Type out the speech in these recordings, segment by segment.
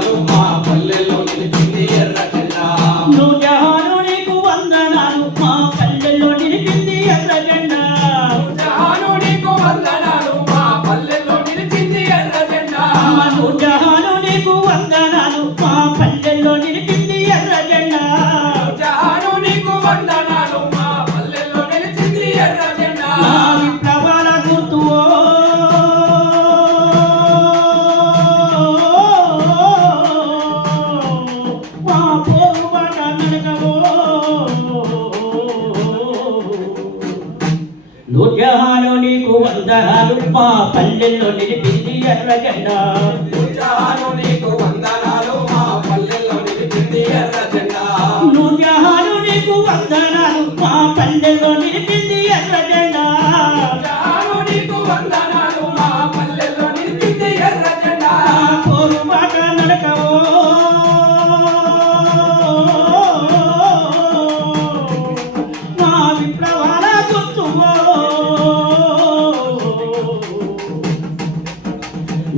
వందనాలు మా పల్లెల్లో నిలిపింది ఎర్ర జెండా. నూజహాను నీకు వందనాలు మా పల్లెల్లో నిలిపింది ఎర్ర జెండా. నూజహాను నీకు వందనాలు మా పల్లెల్లో నిలిపింది ఎర్ర జెండా. నూజహాను నీకు వందనాలు మా పల్లెల్లో నిలిపింది ఎర్ర జెండా. నూజహాను నీకు వందనాలు మా పల్లెల్లో నిలిచింది ఎర్ర జెండా. మా విప్లవాల గుర్తువో మా పోరుబాట నడకవో. నూజహాను నీకు వందనాలు మా పల్లెల్లో నిలిపింది ఎర్ర జెండా. నూజహాను నీకు వందనాలు మా పల్లెల్లో నిలిపింది ఎర్ర జెండా. నూజహాను నీకు వందనాలు మా పల్లెల్లో నిలిపింది ఎర్ర జెండా. నూజహాను నీకు వందనాలు మా పల్లెల్లో నిలిపింది ఎర్ర జెండా. మా పోరుబాట నడకవో మా విప్లవాల గుర్తువో.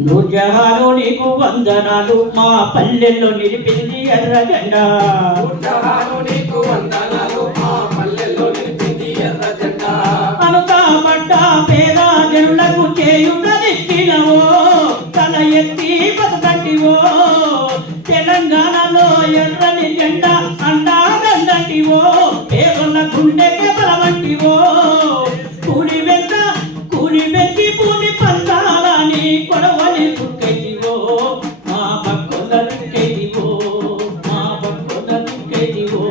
నూజహాను నీకు వందనాలు మా పల్లెల్లో నిలిపింది ఎర్ర జెండా. నూజహాను నీకు వందనాలు మా పల్లెల్లో నిలిపింది ఎర్ర జెండా. అనుతాపడ్డ పేద జనులకు చేయుటనిచ్చినవో తల ఎత్తి బతుకంటివో. తెలంగాణలో ఎర్రని జెండా అండాదండంటివో. పేదల గుండెకి బలవంటివో. కూలి వెంట కూలి వెంటి భూమి పందాలని కొడవలి చుక్కెదివో. మా భక్తుల చుక్కెదివో మా భక్తుల చుక్కెదివో.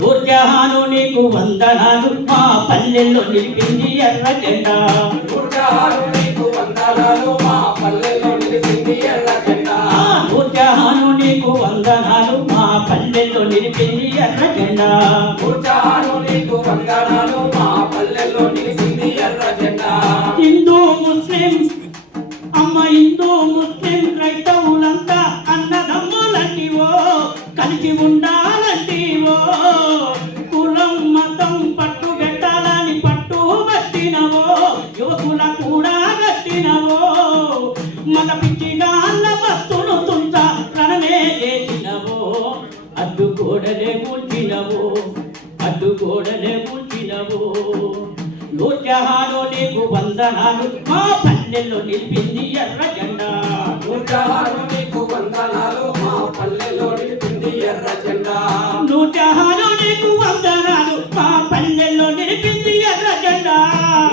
నూజహాను నీకు వందనాలు మా పల్లెల్లో నిలిపింది ఎర్ర జెండా. నూజహాను నీకు వందనాలు మా పల్లెల్లో నిలిపింది ఎర్ర జెండా. నూజహాను నీకు వందనాలు మా పల్లెల్లో నిలిపింది ఎర్ర జెండా. నూజహాను నీకు వందనాలు మా పల్లెల్లో నిలిచింది ఎర్ర జెండా. హిందూ ముస్లిం అమ్మ హిందూ ముస్లిం క్రైస్తవులంతా అన్నదమ్ములంటివో. కలిసి ఉండాలంటివో. కులం మతం పట్టు పెట్టాలని పట్టు పట్టినవో. యువకుల కూడా గట్టినవో. మత పిచ్చిగా అన్న భక్తులు తుంచ ప్రణమే చేసినవో. అడ్డుగోడలే కూల్చినవో అడ్డుగోడలే కూల్చినవో. నూజహాను నీకు వందనాలు మా పల్లెల్లో నిలిపింది ఎర్ర జెండా. నూజహాను నీకు వందనాలు మా పల్లెల్లో నిలిపింది ఎర్ర జెండా. నూజహాను నీకు వందనాలు మా పల్లెల్లో నిలిపింది ఎర్ర జెండా.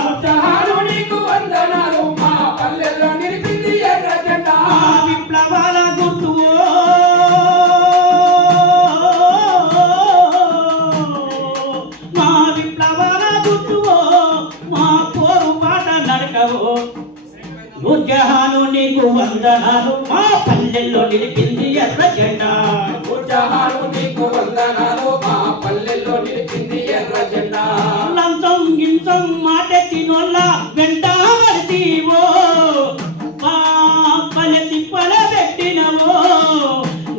నూజహాను నీకు వందనాలు మా పల్లెల్లో నిలిపింది ఎర్ర జెండా. మా విప్లవాల గుర్తువో మా విప్లవాల గుర్తువో మా పోరుబాట నడకవో. నూజహాను నీకు వందనాలు మా పల్లెల్లో నిలిపింది ఎర్ర జెండా. నూజహాను నీకు వందనాలు మా పల్లెల్లో నిలిపింది ఎర్ర జెండా. లంచం గించం మాటెత్తినోళ్ళ వెంట పడితీవో. పల్లె తిప్పల పెట్టినవో.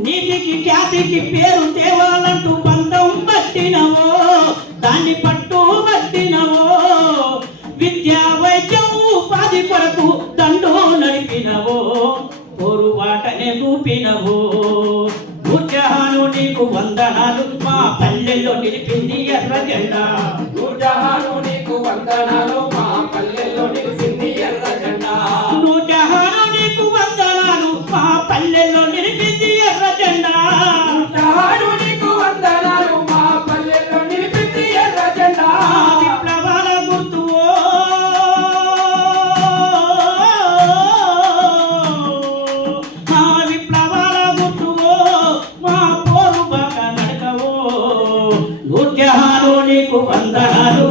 నీతికి ఖ్యాతికి పేరు తేవాలంటూ బంధం పట్టినవో. దాన్ని పట్టు పట్టినవో. విద్యా వైద్యం ఉపాధి కొరకు దండు నడిపినవో. పోరుబాటనే చూపినవో. నూజహాను నీకు వందనాలు మా పల్లెల్లో నిలిపింది ఎర్ర జెండా. నూజహాను నీకు వందనాలు మా పల్లెల్లో నిలిచింది ఎర్ర జెండా. నూజహాను నీకు వందనాలు మా పల్లెల్లో నిలిపింది ఎర్ర జెండా. నూజహాను నీకు వందనాలు మా పల్లెల్లో నిలిపింది ఎర్ర జెండా. మా విప్లవాల గుర్తువో మా విప్లవాల గుర్తువో మా పోరుబాట నడకవో. నూజహాను నీకు వందనాలు